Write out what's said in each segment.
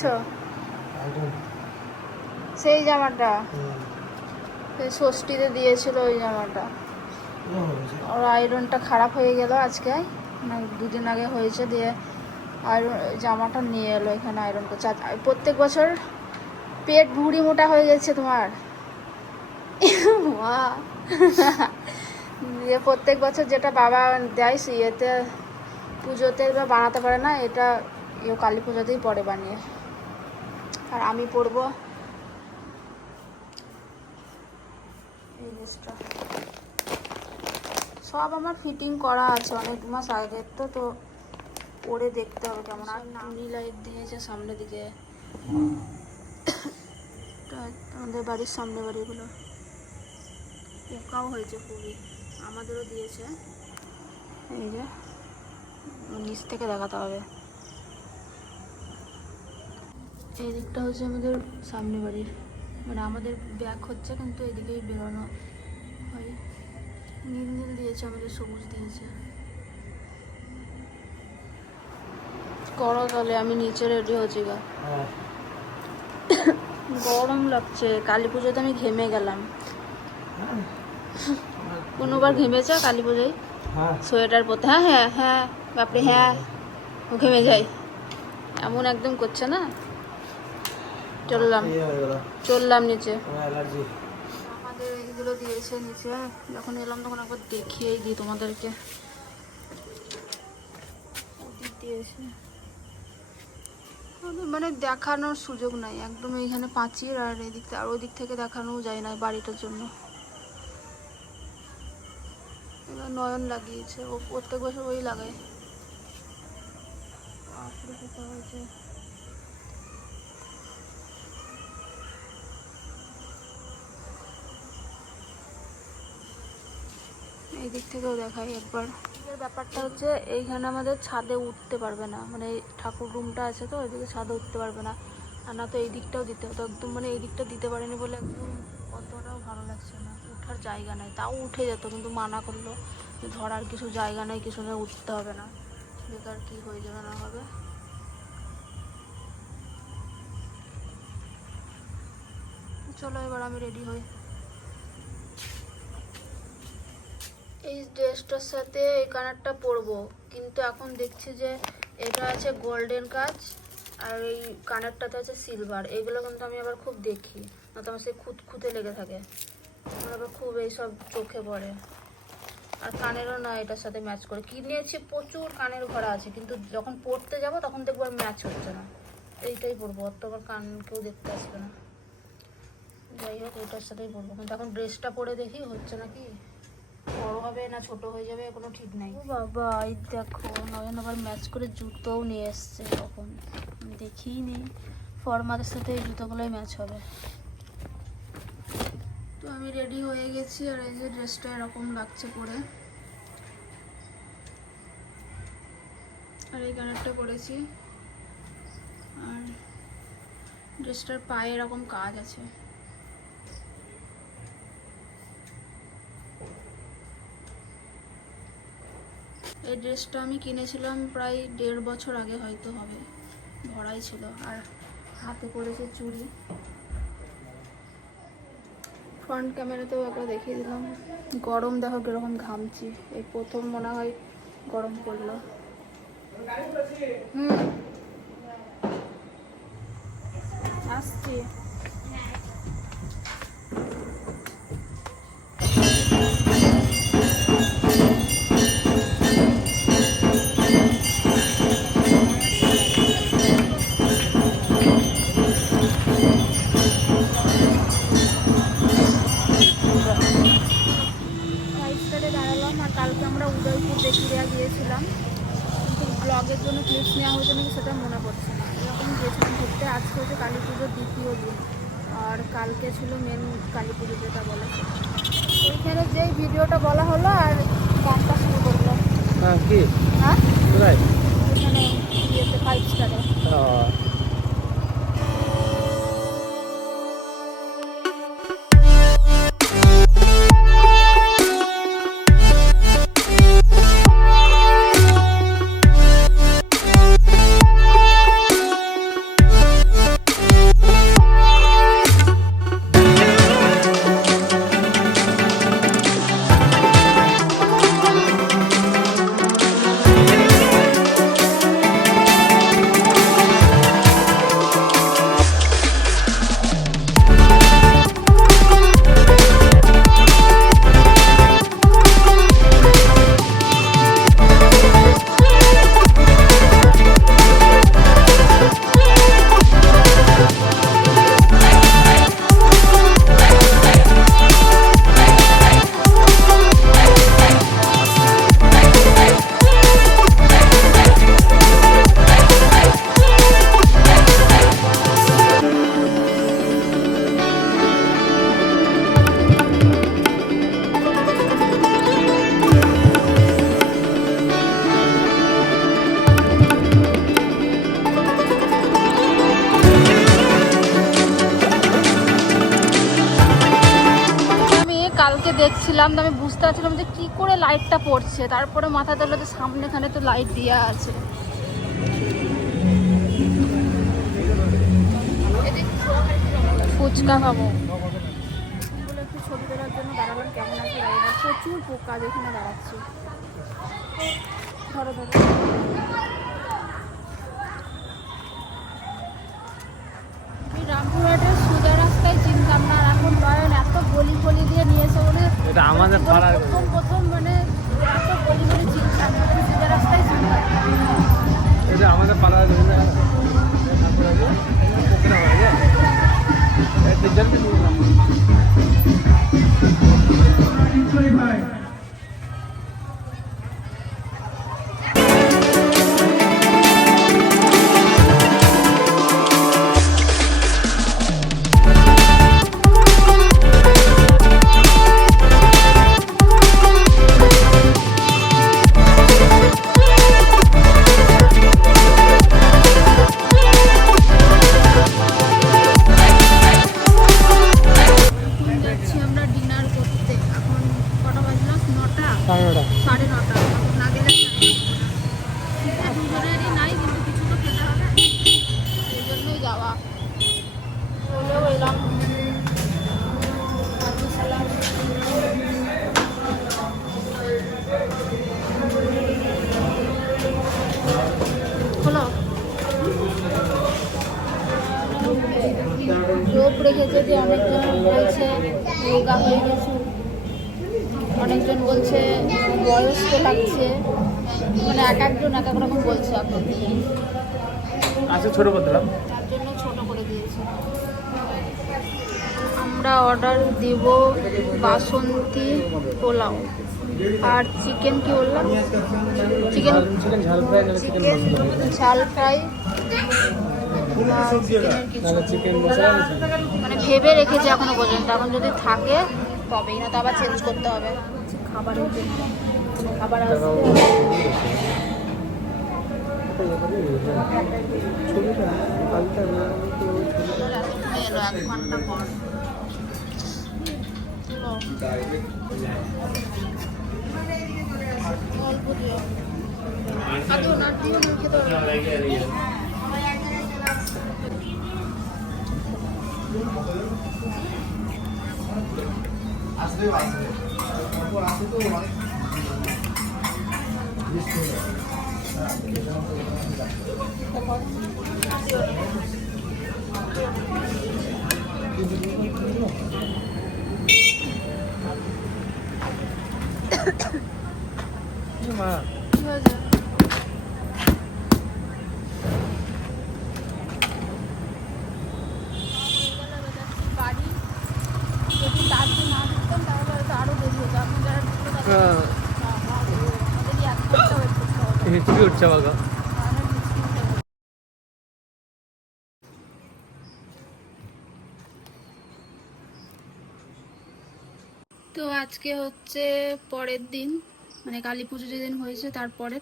দিচ্ছো? সেই জামাটা সেই ষষ্ঠীতে দিয়েছিল ওই জামাটা, ওর আয়রনটা খারাপ হয়ে গেল আজকে, না দুদিন আগে হয়েছে, দিয়ে আয়রন জামাটা নিয়ে এলো এখানে আয়রন করছে। প্রত্যেক বছর পেট ভুঁড়ি মোটা হয়ে গেছে তোমার। দিয়ে প্রত্যেক বছর যেটা বাবা দেয় ইয়েতে পুজোতে বা বানাতে পারে না, এটা কালী পুজোতেই পরে বানিয়ে। আর আমি পরবো এই ড্রেসটা। সব আমার ফিটিং করা আছে অনেক মাস আগের, তো পরে দেখতে হবে কেমন। আর টুনি লাইট দিয়েছে সামনের দিকে, আমাদের বাড়ির সামনে বাড়িগুলো পোকাও হয়েছে খুবই, আমাদেরও দিয়েছে। এই যে নিচ থেকে দেখাতে হবে। এই দিকটা হচ্ছে আমাদের সামনে বাড়ির, মানে আমাদের ব্যাক হচ্ছে কিন্তু এদিকেই বেরোনো হয়। নীল নীল দিয়েছে, আমাদের সবুজ দিয়েছে। করো তাহলে, আমি নিচে রেডি হচ্ছি গা। গরম লাগছে, কালী পুজোতে আমি ঘেমে গেলাম। কোনোবার ঘেমেছে কালী পুজোয় সোয়েটার পরতে? হ্যাঁ হ্যাঁ হ্যাঁ বাপরে, হ্যাঁ ঘেমে যাই, এমন একদম করছে না। চললাম নিচে। আমাদের এইগুলো দিয়েছে নিচে, যখন এলাম তখন একবার দেখিয়েই দিই তোমাদেরকে। দিয়েছে মানে দেখানোর সুযোগ নাই একদম, এইখানে পাঁচির, আর এদিক আর ওই দিক থেকে দেখানোও যায় না বাড়িটার জন্য। এবার নয়ন লাগিয়েছে, ও প্রত্যেক বছর ওই লাগায়। হয়েছে এই দিক থেকেও দেখাই একবার। ব্যাপারটা হচ্ছে এইখানে আমাদের ছাদে উঠতে পারবে না, মানে ঠাকুর রুমটা আছে তো ওইদিকে ছাদে উঠতে পারবে না। আর না তো এই দিকটাও দিতে হতো একদম, মানে এই দিকটা দিতে পারেনি বলে একদম অতটাও ভালো লাগছে না, উঠার জায়গা নেই। তাও উঠে যেত কিন্তু মানা করলো যে ধরার কিছু জায়গা নেই, কিছু নেই, উঠতে হবে না, বেকার কি হয়ে যাবে না হবে। চলো এবার আমি রেডি হই। এই ড্রেসটার সাথে এই কানেরটা পরবো, কিন্তু এখন দেখছি যে এটা আছে গোল্ডেন কাজ আর এই কানেরটাতে আছে সিলভার। এগুলো কিন্তু আমি আবার খুব দেখি, না তো আমার সেই খুঁতখুঁতে লেগে থাকে, আমার আবার খুব এইসব চোখে পড়ে। আর কানেরও না এটার সাথে ম্যাচ করে কিনেছি, প্রচুর কানের ভরা আছে, কিন্তু যখন পরতে যাব তখন দেখবো আর ম্যাচ হচ্ছে না। এইটাই পরবো, অত আবার কান কেউ দেখতে আসবে না। যাই হোক এটার সাথেই পরবো, কিন্তু এখন ড্রেসটা পরে দেখি হচ্ছে নাকি, বড় হবে না ছোট হয়ে যাবে কোনো ঠিক নাই। ও বাবা এই দেখো নয়ন আবার ম্যাচ করে জুতোও নিয়ে এসছে, তখন দেখিনি। ফর্মালের সাথে এই জুতোগুলোই ম্যাচ হবে। তো আমি রেডি হয়ে গেছি, আর এই যে ড্রেসটা এরকম লাগছে পরে, আর এই কানেরটা পরেছি, আর ড্রেসটার পায়ে এরকম কাজ আছে। এই ড্রেসটা আমি কিনেছিলাম প্রায় 1.5 বছর আগে হয়তো হবে, ভরাই ছিল। আর হাতে পরেছে চুড়ি। ফ্রন্ট ক্যামেরাতেও একবার দেখিয়ে দিলাম। গরম দেখো কিরকম ঘামছি, এই প্রথম মনে হয় গরম পড়লো। আসছি। দাঁড়ালাম, আর কালকে আমরা উদয়পুর দেখিয়ে গিয়েছিলাম, কিন্তু ব্লগের জন্য ক্লিপস নেওয়া হয়েছে নাকি সেটা মনে পড়ছে না। এরকম গিয়েছিলাম ঘুরতে। আজকে হচ্ছে কালী পুজোর দ্বিতীয় দিন, আর কালকে ছিল মেন কালী পুজো যেটা বলে। ওইখানে যেই ভিডিওটা বলা হলো আর গানটা শুরু করলো। হ্যাঁ ওইখানে ইয়েতে 5 স্টারে। ছিলাম, তো আমি বুঝতে পারছিলাম যে কি করে লাইটটা পড়ছে। তারপরে মাথা দিল যে সামনেখানে তো লাইট দেওয়া আছে। ফুচকা খাবো বলে একটু ছবি তোলার জন্য দাঁড়ালাম। কেমন আছে জায়গাটা, প্রচুর পোকা যেখানে দাঁড়াচ্ছি। ধরো ধরো। আমি রামপুরহাটের সোজা রাস্তায় চিনতাম না, আর এখন নয়ন এত গলি গলি দিয়ে নিয়েছে বলে এটা আমাদের পাড়ার প্রথম মানে এত গলি গলি চিনতাম না, সোজা রাস্তায় চিনতাম। এটা আমাদের পাড়ার যাচ্ছি আমরা ডিনার করতে। এখন কটা বাজলো? 9টা, 9:30। এখন না গেলে দুজনেরই নাই, কিন্তু কিছু তো খেতে হবে, এই জন্যই যাওয়া। চলেও এলাম। হলো লোক রেখেছে যে অনেকজন বলছে রোগা হয়ে গেছে, অনেকজন বলছে বয়স্ক লাগছে, মানে এক একজন এক এক রকম বলছে। এখন আচ্ছা ছোট করে দিলাম, তার জন্য ছোট করে দিয়েছি। আমরা অর্ডার দিব বাসন্তী পোলাও আর চিকেন, কি বললাম, চিকেন চিকেন ঝাল ফ্রাই নাহলে চিকেন মশলা, ঝাল ফ্রাই বা চিকেনের কিছু, চিকেন মশলা। মানে ভেবে রেখেছি এখনো পর্যন্ত। এখন যদি থাকে তবেই, না তো আবার চেঞ্জ করতে হবে খাবারের জন্য। খাবার আসবে এলো 1 ঘন্টা পর। অল্প দিও, আদৌ না দিও, না খেতে পারবো। মা কি হয়েছে? বাড়ি যদি তাড়াতাড়ি না ঢুকতাম তাহলে হয়তো আরও দেরি হতো। এখন যারা ঢুকতে পারছে আমাদেরই 1 ঘন্টা ওয়েট করতে হবে। হিচকি উঠছে বাবা। তো আজকে হচ্ছে পরের দিন, মানে কালী পুজো যেদিন হয়েছে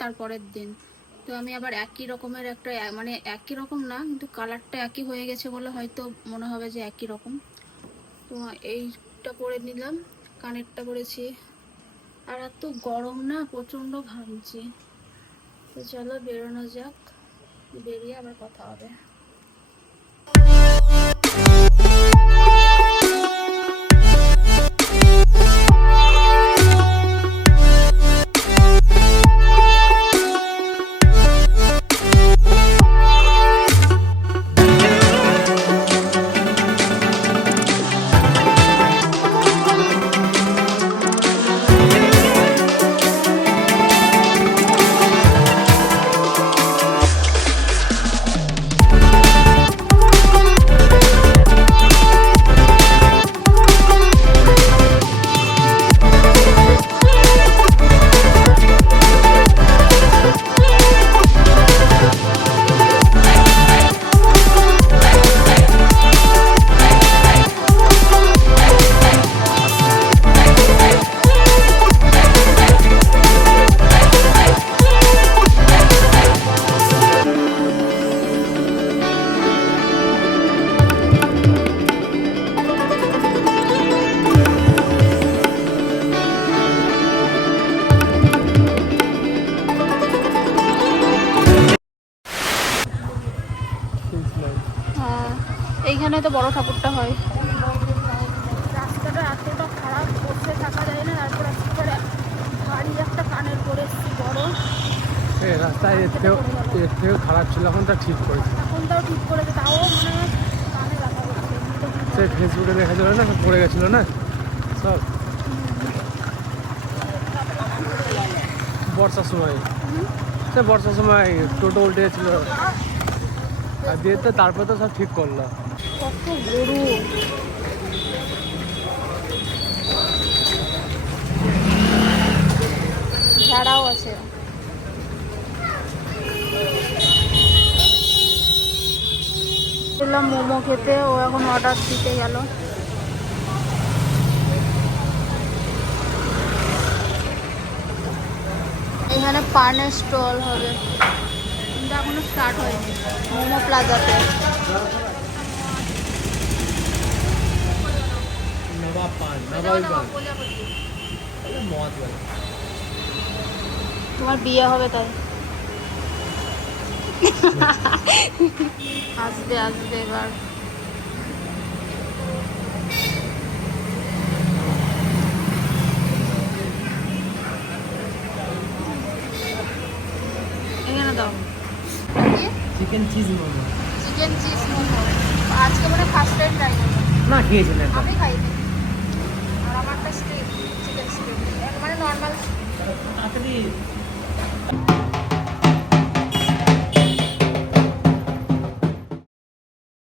তারপরের দিন। তো আমি আবার একই রকমের একটা, মানে একই রকম না কিন্তু কালারটা একই হয়ে গেছে বলে হয়তো মনে হবে যে একই রকম। তো এইটা পরে নিলাম, কানেরটা পরেছি। আর এত গরম না, প্রচণ্ড ঘামছি। তো চলো বেরোনো যাক, বেরিয়ে আবার কথা হবে। তো বড় ঠাকুরটা হয়। রাস্তাটা এতটা খারাপ, বসে থাকা যায় না। তারপর একেবারে ভারী একটা কানের পরে এসছি বড়। এই রাস্তায় এর থেকেও খারাপ ছিল, এখন তা ঠিক করেছে। এখন তাও ঠিক করেছে, তাও মানে কানে ব্যথা করছে। সে ফেসবুকে দেখা যাবে না, সব পড়ে গেছিলো না সব বর্ষার সময়। সে বর্ষার সময় টোটো উল্টে গেছিল, আর দিয়ে তো তারপর তো সব ঠিক করলো। কত গরু, ভেড়াও আছে। এলাম মোমো খেতে, ও এখন অর্ডার দিতে গেল। এখানে পানের স্টল হবে, কিন্তু এখনো স্টার্ট হয়নি। মোমো প্লাজাতে। নবাব পান, নবাবী পান, মদ বলে। তোমার বিয়ে হবে তাই? আসবে আসবে এবার। এখানে দাও chicken cheese momo. Chicken cheese momo. আজকে মানে ফার্স্ট টাইম ট্রাই করবো। না খেয়েছিলেন তো? আমি খাইনি। আর আমারটা স্ট্রিপ, চিকেন স্ট্রিপ, মানে নর্মাল। তাড়াতাড়ি